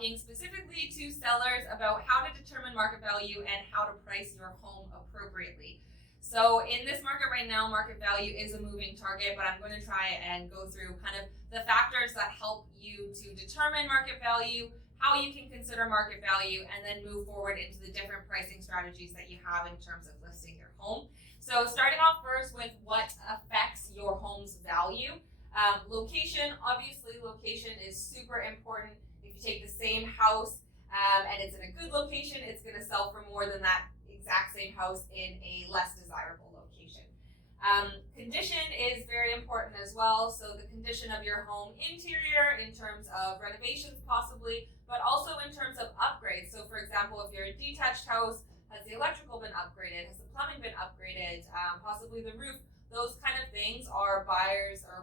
talking specifically to sellers about how to determine market value and how to price your home appropriately. So in this market right now, market value is a moving target, but I'm going to try and go through kind of the factors that help you to determine market value, how you can consider market value, and then move forward into the different pricing strategies that you have in terms of listing your home. So starting off first with what affects your home's value. Location, obviously location is super important. If you take the same house and it's in a good location, it's going to sell for more than that exact same house in a less desirable location. Condition is very important as well. So the condition of your home interior in terms of renovations possibly, but also in terms of upgrades. So for example, if you're a detached house, has the electrical been upgraded? Has the plumbing been upgraded? Possibly the roof. Those kind of things are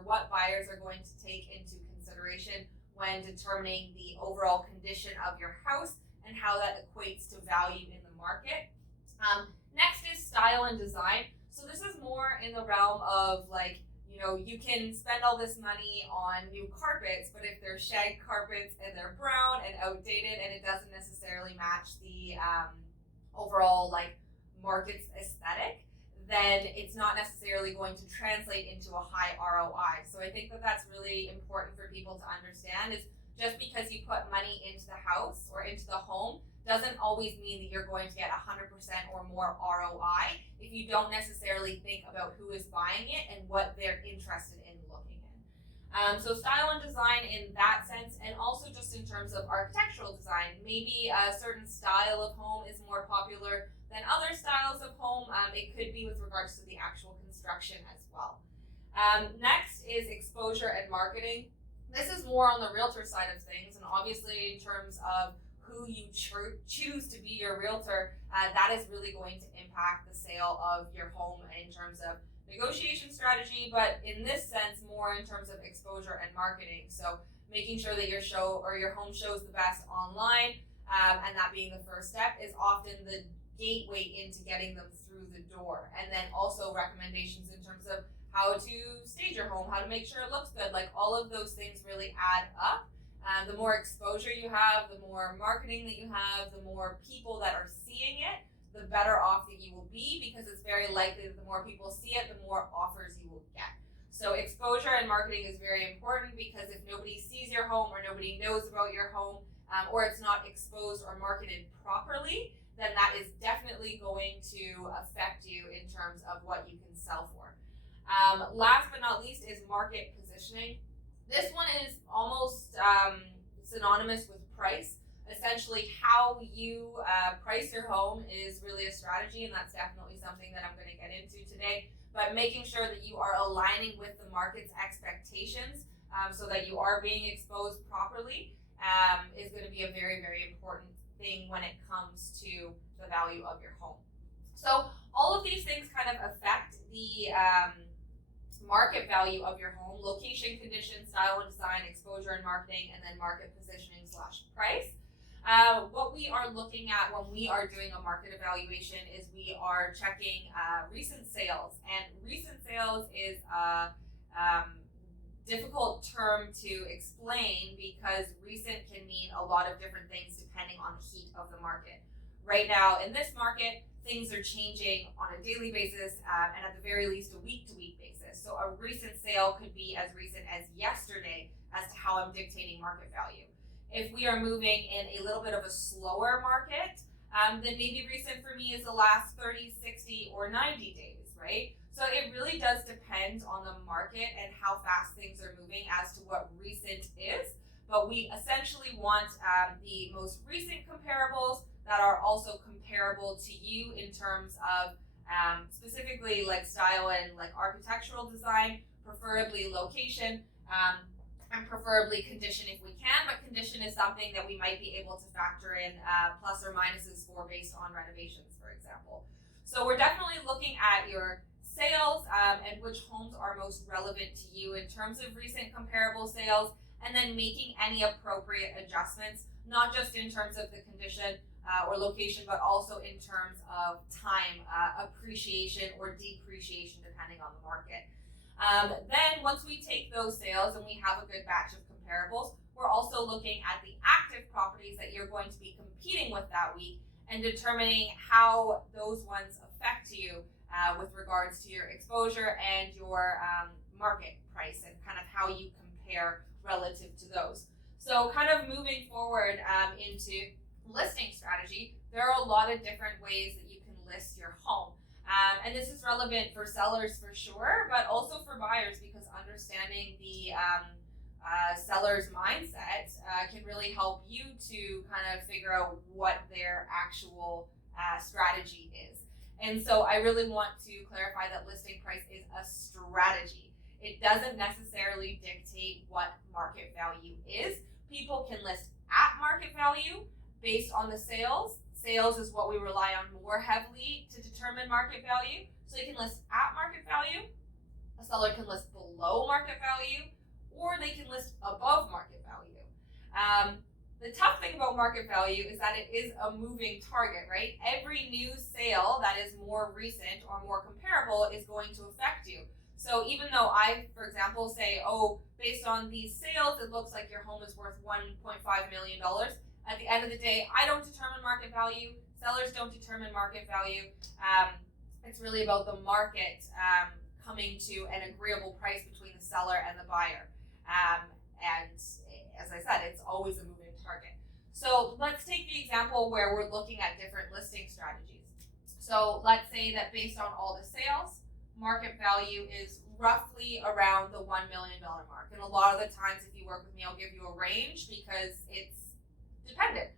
what buyers are going to take into consideration when determining the overall condition of your house and how that equates to value in the market. Next is style and design. So this is more in the realm of like, you can spend all this money on new carpets, but if they're shag carpets and they're brown and outdated and it doesn't necessarily match the overall like market's aesthetic, then it's not necessarily going to translate into a high ROI. So I think that that's really important for people to understand is just because you put money into the house or into the home doesn't always mean that you're going to get 100% or more ROI if you don't necessarily think about who is buying it and what they're interested in looking in. So style and design in that sense, and also just in terms of architectural design. Maybe a certain style of home is more popular than other styles of home. It could be with regards to the actual construction as well. Next is exposure and marketing. This is more on the realtor side of things, and obviously in terms of who you choose to be your realtor, that is really going to impact the sale of your home in terms of negotiation strategy, but in this sense, more in terms of exposure and marketing. So making sure that your home shows the best online, and that being the first step, is often the gateway into getting them through the door. And then also recommendations in terms of how to stage your home, how to make sure it looks good. Like all of those things really add up. The more exposure you have, the more marketing that you have, the more people that are seeing it, the better off that you will be, because it's very likely that the more people see it, the more offers you will get. So exposure and marketing is very important, because if nobody sees your home or nobody knows about your home, or it's not exposed or marketed properly, then that is definitely going to affect you in terms of what you can sell for. Last but not least is market positioning. This one is almost synonymous with price. Essentially, how you price your home is really a strategy, and that's definitely something that I'm going to get into today. But making sure that you are aligning with the market's expectations so that you are being exposed properly is going to be a very, very important thing when it comes to the value of your home. So all of these things kind of affect the market value of your home: location, condition, style and design, exposure and marketing, and then market positioning / price. What we are looking at when we are doing a market evaluation is we are checking recent sales. And recent sales is a difficult term to explain, because recent can mean a lot of different things depending on the heat of the market. Right now in this market, things are changing on a daily basis, and at the very least a week-to-week basis. So a recent sale could be as recent as yesterday as to how I'm dictating market value. If we are moving in a little bit of a slower market, then maybe recent for me is the last 30, 60, or 90 days, right? So it really does depend on the market and how fast things are moving as to what recent is. But we essentially want the most recent comparables that are also comparable to you in terms of specifically like style and like architectural design, preferably location, and preferably condition if we can. But condition is something that we might be able to factor in plus or minuses for based on renovations, for example. So we're definitely looking at your sales and which homes are most relevant to you in terms of recent comparable sales, and then making any appropriate adjustments, not just in terms of the condition or location, but also in terms of time appreciation or depreciation depending on the market. Then once we take those sales and we have a good batch of comparables, we're also looking at the active properties that you're going to be competing with that week and determining how those ones affect you with regards to your exposure and your market price, and kind of how you compare relative to those. So kind of moving forward into listing strategy, there are a lot of different ways that you can list your home. And this is relevant for sellers for sure, but also for buyers, because understanding the seller's mindset can really help you to kind of figure out what their actual strategy is. And so I really want to clarify that listing price is a strategy. It doesn't necessarily dictate what market value is. People can list at market value based on the sales. Sales is what we rely on more heavily to determine market value. So they can list at market value. A seller can list below market value, or they can list above market value. The tough thing about market value is that it is a moving target, right? Every new sale that is more recent or more comparable is going to affect you. So even though I, for example, say, oh, based on these sales, it looks like your home is worth $1.5 million. At the end of the day, I don't determine market value. Sellers don't determine market value. It's really about the market coming to an agreeable price between the seller and the buyer. And as I said, it's always a moving target. So let's take the example where we're looking at different listing strategies. So let's say that based on all the sales, market value is roughly around the $1 million mark. And a lot of the times, if you work with me, I'll give you a range because it's dependent.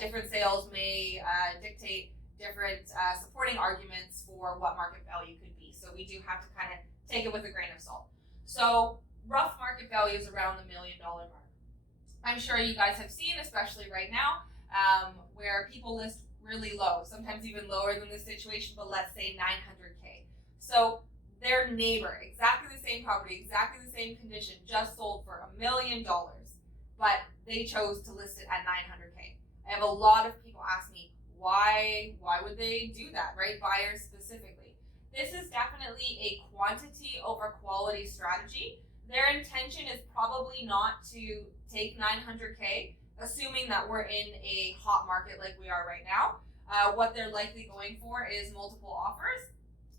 Different sales may dictate different supporting arguments for what market value could be. So we do have to kind of take it with a grain of salt. So rough market value is around the $1 million mark. I'm sure you guys have seen, especially right now, where people list really low, sometimes even lower than this situation, but let's say 900K. So their neighbor, exactly the same property, exactly the same condition, just sold for $1 million, but they chose to list it at 900K. I have a lot of people ask me, why would they do that, right? Buyers specifically. This is definitely a quantity over quality strategy. Their intention is probably not to take 900K, assuming that we're in a hot market like we are right now. What they're likely going for is multiple offers,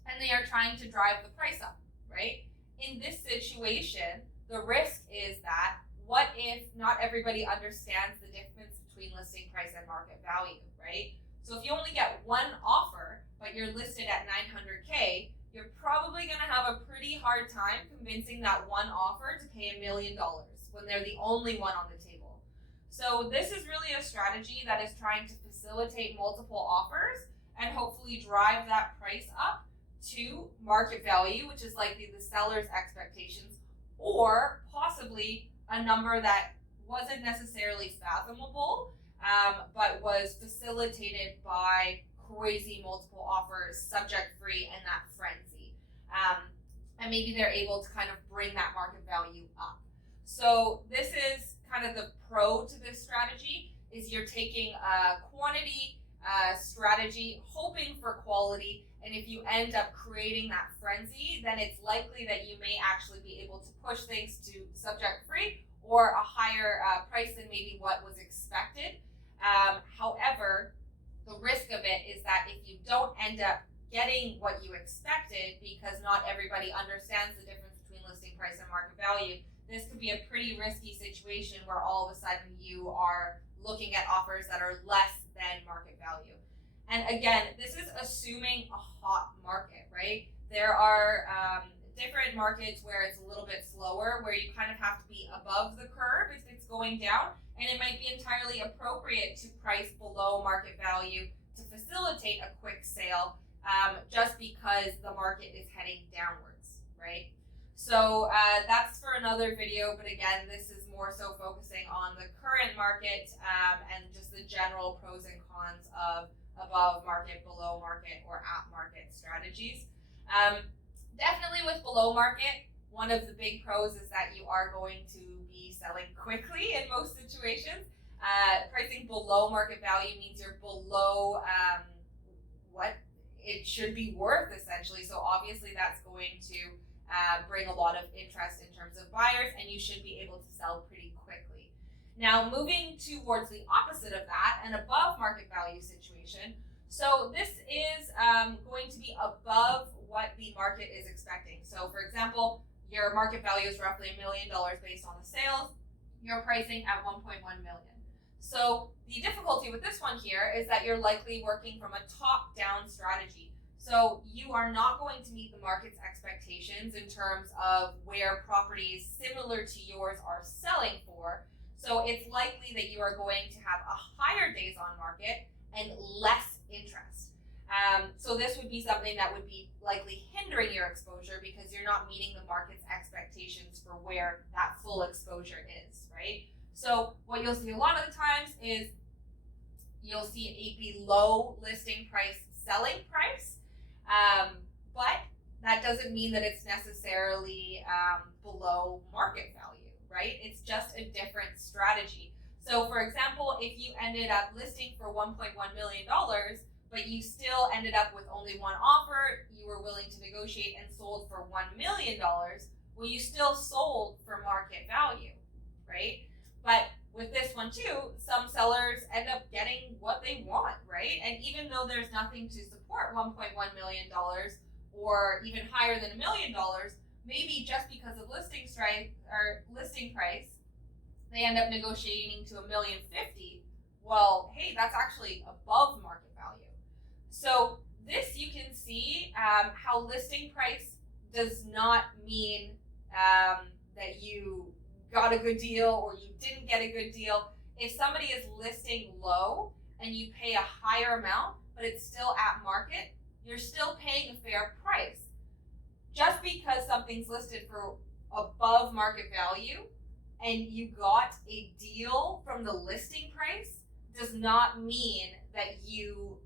and they are trying to drive the price up, right? In this situation, the risk is that what if not everybody understands the difference between listing price and market value, right? So if you only get one offer, but you're listed at 900K, you're probably going to have a pretty hard time convincing that one offer to pay $1 million when they're the only one on the table. So this is really a strategy that is trying to facilitate multiple offers and hopefully drive that price up to market value, which is likely the seller's expectations, or possibly a number that wasn't necessarily fathomable, but was facilitated by crazy multiple offers, subject free, and that frenzy. And maybe they're able to kind of bring that market value up. So this is kind of the pro to this strategy, is you're taking a quantity strategy, hoping for quality, and if you end up creating that frenzy, then it's likely that you may actually be able to push things to subject free or a higher price than maybe what was expected. However, the risk of it is that if you don't end up getting what you expected, because not everybody understands the difference between listing price and market value, this could be a pretty risky situation where all of a sudden you are looking at offers that are less than market value. And again, this is assuming a hot market, right? There are different markets where it's a little bit slower, where you kind of have to be above the curve if it's going down, and it might be entirely appropriate to price below market value to facilitate a quick sale, just because the market is heading downwards, right? So that's for another video, but again, this is more so focusing on the current market and just the general pros and cons of above market, below market, or at market strategies. Definitely with below market, one of the big pros is that you are going to be selling quickly in most situations. Pricing below market value means you're below what it should be worth, essentially. So obviously that's going to bring a lot of interest in terms of buyers, and you should be able to sell pretty quickly. Now, moving towards the opposite of that, an above market value situation. So this is going to be above what the market is expecting. So for example, your market value is roughly $1 million based on the sales. You're pricing at 1.1 million. So the difficulty with this one here is that you're likely working from a top-down strategy. So you are not going to meet the market's expectations in terms of where properties similar to yours are selling for. So it's likely that you are going to have a higher days on market and less interest. So this would be something that would be likely hindering your exposure because you're not meeting the market's expectations for where that full exposure is, right? So what you'll see a lot of the times is you'll see a below listing price selling price, but that doesn't mean that it's necessarily below market value, right? It's just a different strategy. So for example, if you ended up listing for $1.1 million, but you still ended up with only one offer, you were willing to negotiate and sold for $1 million, well, you still sold for market value, right? But with this one too, some sellers end up getting what they want, right? And even though there's nothing to support $1.1 million or even higher than $1 million, maybe just because of listing price, they end up negotiating to $1.05 million. Well, hey, that's actually above market value. So this you can see how listing price does not mean that you got a good deal or you didn't get a good deal. If somebody is listing low and you pay a higher amount, but it's still at market, you're still paying a fair price. Just because something's listed for above market value and you got a deal from the listing price does not mean that you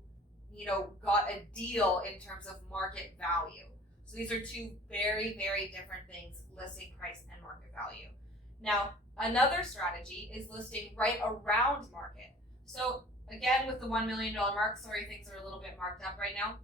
got a deal in terms of market value. So these are two very, very different things, listing price and market value. Now, another strategy is listing right around market. So again, with the $1 million mark, sorry, things are a little bit marked up right now.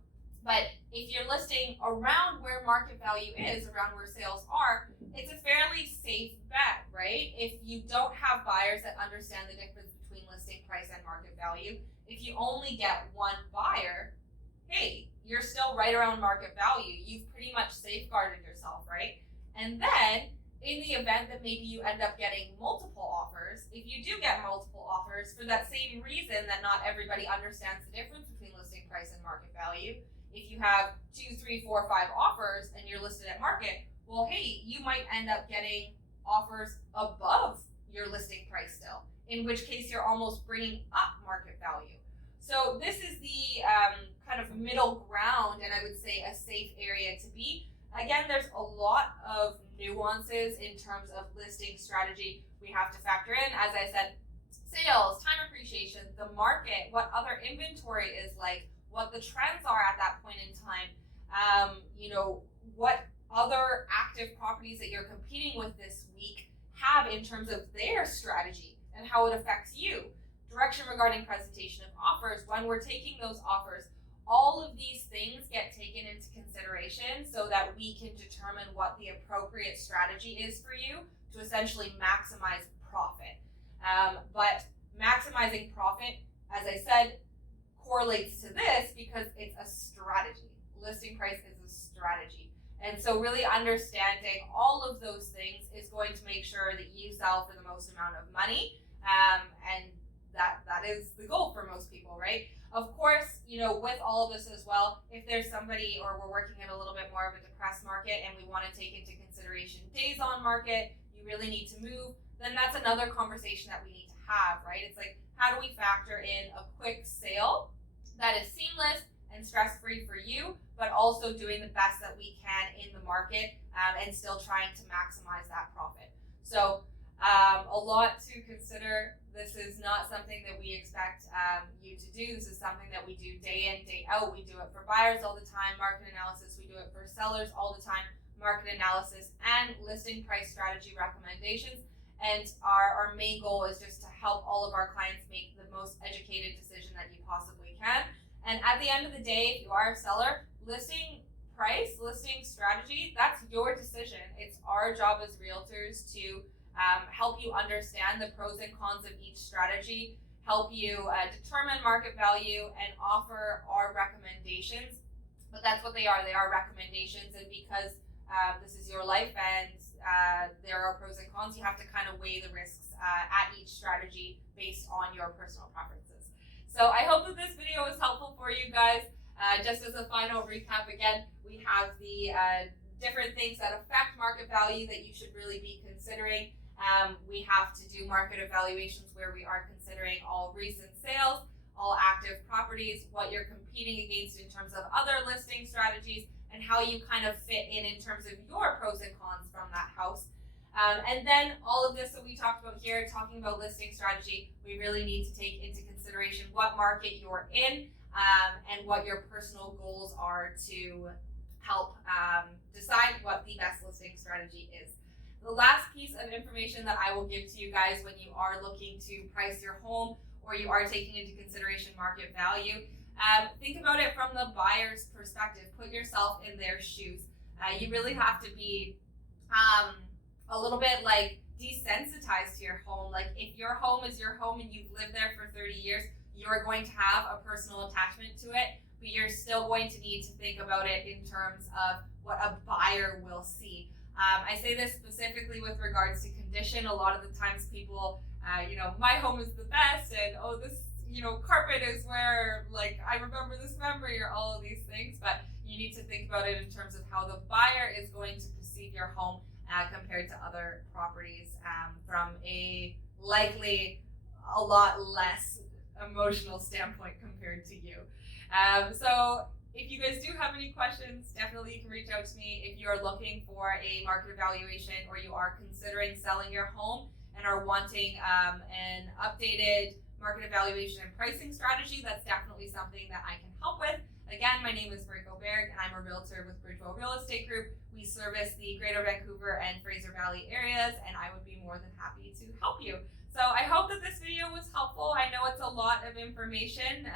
But if you're listing around where market value is, around where sales are, it's a fairly safe bet, right? If you don't have buyers that understand the difference between listing price and market value, if you only get one buyer, hey, you're still right around market value. You've pretty much safeguarded yourself, right? And then in the event that maybe you end up getting multiple offers, if you do get multiple offers for that same reason that not everybody understands the difference between listing price and market value, if you have 2, 3, 4, 5 offers and you're listed at market, well, hey, you might end up getting offers above your listing price still, in which case you're almost bringing up market value. So this is the kind of middle ground, and I would say a safe area to be. Again, there's a lot of nuances in terms of listing strategy we have to factor in. As I said, sales, time appreciation, the market, what other inventory is like, what the trends are at that point in time, what other active properties that you're competing with this week have in terms of their strategy and how it affects you. Direction regarding presentation of offers, when we're taking those offers, all of these things get taken into consideration so that we can determine what the appropriate strategy is for you to essentially maximize profit. But maximizing profit, as I said, correlates to this because it's a strategy. Listing price is a strategy. And so really understanding all of those things is going to make sure that you sell for the most amount of money. And that is the goal for most people, right? Of course, with all of this as well, if there's somebody or we're working in a little bit more of a depressed market and we want to take into consideration days on market, you really need to move, then that's another conversation that we need to have, right? It's like, how do we factor in a quick sale that is seamless and stress-free for you, but also doing the best that we can in the market and still trying to maximize that profit. So a lot to consider. This is not something that we expect you to do. This is something that we do day in, day out. We do it for buyers all the time, market analysis. We do it for sellers all the time, market analysis and listing price strategy recommendations. And our main goal is just to help all of our clients make the most educated decision that you possibly can. And at the end of the day, if you are a seller, listing price, listing strategy, that's your decision. It's our job as realtors to help you understand the pros and cons of each strategy, help you determine market value, and offer our recommendations. But that's what they are recommendations, and because this is your life and there are pros and cons, you have to kind of weigh the risks at each strategy based on your personal preferences. So I hope that this video was helpful for you guys. Just as a final recap, again, we have the different things that affect market value that you should really be considering. We have to do market evaluations where we are considering all recent sales, all active properties, what you're competing against in terms of other listing strategies, and how you kind of fit in terms of your pros and cons from that house. And then all of this that we talked about here, talking about listing strategy, we really need to take into consideration what market you're in and what your personal goals are to help decide what the best listing strategy is. The last piece of information that I will give to you guys when you are looking to price your home or you are taking into consideration market value, think about it from the buyer's perspective. Put yourself in their shoes. You really have to be a little bit like desensitized to your home. Like if your home is your home and you've lived there for 30 years, you're going to have a personal attachment to it, but you're still going to need to think about it in terms of what a buyer will see. I say this specifically with regards to condition. A lot of the times people, my home is the best, and this, carpet is where, like, I remember this memory, or all of these things, but you need to think about it in terms of how the buyer is going to perceive your home compared to other properties from a likely a lot less emotional standpoint compared to you. So if you guys do have any questions, definitely you can reach out to me. If you're looking for a market evaluation or you are considering selling your home and are wanting an updated market evaluation and pricing strategy, that's definitely something that I can help with. Again, my name is Mariko, and I'm a realtor with Bridgewell Real Estate Group. We service the Greater Vancouver and Fraser Valley areas, and I would be more than happy to help you. So I hope that this video was helpful. I know it's a lot of information,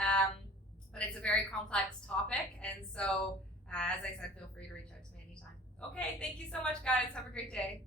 but it's a very complex topic, and so as I said, feel free to reach out to me anytime. Okay, thank you so much, guys. Have a great day.